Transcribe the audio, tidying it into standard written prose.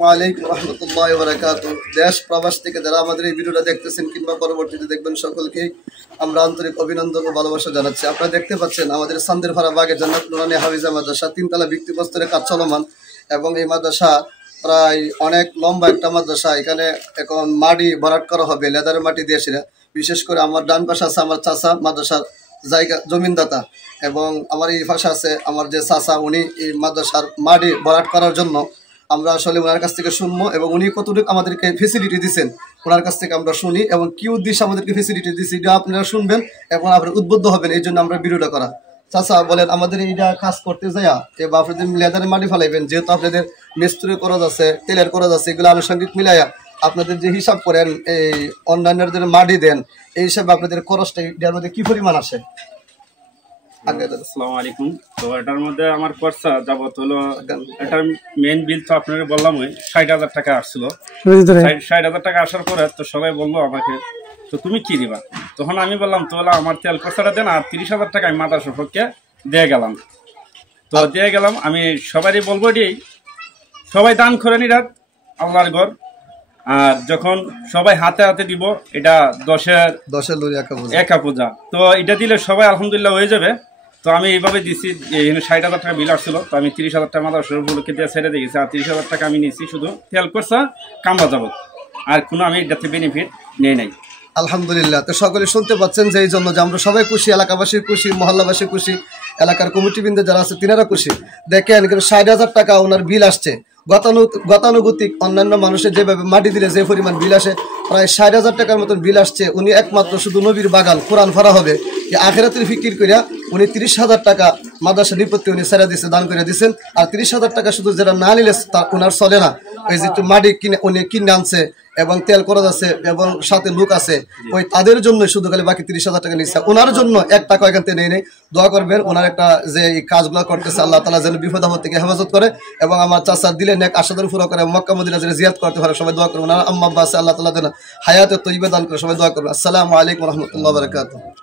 ওয়ালাইকুম রহমতুল্লাহি ওয়া বারাকাতুহু। দেশ প্রবাস থেকে যারা আমাদের এই ভিডিওটা দেখতেছেন কিংবা পরবর্তীতে দেখবেন সকলকেই আমরা আন্তরিক অভিনন্দন ও ভালোবাসা জানাচ্ছি। আপনারা দেখতে পাচ্ছেন আমাদের সান্দেরপাড়া বাগে জান্নাত নুরানী হাফিজা মাদ্রাসা 3 তলা ভিত্তিপ্রস্তরে কাজ চলমান এবং এই মাদ্রাসা প্রায় অনেক লম্বা একটা মাদ্রাসা। এখানে এখন মাটি ভরাট করা হবে লেদারের মাটি দিয়ে সেটা। বিশেষ করে আমার ডান পাশে আছে আমার চাচা মাদ্রাসার জায়গা জমিনদাতা এবং আমার এই পাশে আছে আমার যে চাচা, উনি এই মাদ্রাসার মাটি ভরাট করার জন্য আমরা আসলে ওনার কাছ থেকে শুনবো এবং উনি কতটুকু আমাদেরকে ফেসিলিটি দিচ্ছেন ওনার কাছ থেকে আমরা শুনি এবং কি উদ্দেশ্যে আমাদেরকে ফেসিলিটি দিচ্ছি এটা আপনারা শুনবেন এবং আপনারা উদ্বুদ্ধ হবেন। এই জন্য আমরা ভিডিওটা করা। চাচা বলেন আমাদের এইটা কাজ করতে যাইয়া এবার আপনাদের লেদারের মাটি ফেলাইবেন, যেহেতু আপনাদের মিস্ত্রি খরচ আছে, তেলের খরচ আছে, এগুলো আনুষঙ্গিক মিলাইয়া আপনাদের যে হিসাব করেন এই অন্যান্যের যে মাটি দেন এই হিসাবে আপনাদের খরচটা এটার মধ্যে কি পরিমাণ আসে? আসসালামু আলাইকুম। তো এটার মধ্যে আমার খরচা যাবত হলো, এটার মেইন বিল তো আপনাকে বললাম 60,000 টাকা আসছিল। 60,000 টাকা আসার পরে তো সবাই বললো আমাকে তো তুমি কি দিবা, তখন আমি বললাম তো আমার তেল খরচাটা দেন আর 30,000 টাকা আমি মাদ্রাসার পক্ষে দিয়ে গেলাম। তো দিয়ে গেলাম, আমি সবারই বলবো সবাই দান করেন এটা আল্লাহর ঘর। আর যখন সবাই হাতে হাতে দিব এটা 10 লুরি একা পূজা, তো এটা দিলে সবাই আলহামদুলিল্লাহ হয়ে যাবে। তো আমি এইভাবে দিচ্ছি, 60,000 টাকা বিল আসছিল, তো আমি 30,000 টাকা মাদ্রাসার উপলক্ষে দিয়ে ছেড়ে দিয়েছি। আর 30,000 টাকা আমি নিচ্ছি শুধু তেল খরচা কামড়া যাবত, আর কোনো আমি এটাতে বেনিফিট নিয়ে নাই। আলহামদুলিল্লাহ। তো সকলে শুনতে পাচ্ছেন যে এই জন্য যে আমরা সবাই খুশি, এলাকাবাসী খুশি, মহল্লাবাসী খুশি, এলাকার কমিটিবৃন্দ যারা আছে তিনারা খুশি। দেখেন কিন্তু 60,000 টাকা ওনার বিল আসছে। গতানুগতিক অন্যান্য মানুষের যেভাবে মাটি দিলে যে পরিমাণ বিল আসে প্রায় 60,000 টাকার মতন বিল আসছে। উনি একমাত্র শুধু নবীর বাগান কোরআন ফারা হবে এই আখিরাতের ফিকির করিয়া উনি 30,000 টাকা মাদ্রাসা নিপত্তি উনি ছেড়ে দিচ্ছে, দান করে দিচ্ছেন। আর 30,000 টাকা শুধু যেটা না নিলে ওনার চলে না, ওই যে মাটি কিনে উনি কিনে আনছে এবং তেল খরচ আছে এবং সাথে লোক আছে, ওই তাদের জন্য শুধু খালি বাকি 30,000 টাকা নিচ্ছে। ওনার জন্য 1 টাকা এখান থেকে নেই। দোয়া করবেন ওনার একটা যে এই কাজগুলো করতেছে আল্লাহ তাআলা যেন বিপদ আপদ থেকে হেফাজত করে এবং আমার চাচার দিলে নেক আশাদান পুরো করে মক্কা মদিনা যেন জিয়ারত করতে পারে। সবাই দোয়া করবেন। আম্মা আব্বা আছে আল্লাহ তাআলা যেন হায়াতে তৈয়বা দান করে, সবাই দোয়া করবেন। আসসালামু আলাইকুম ওয়া রাহমাতুল্লাহি ওয়া বারাকাতুহু।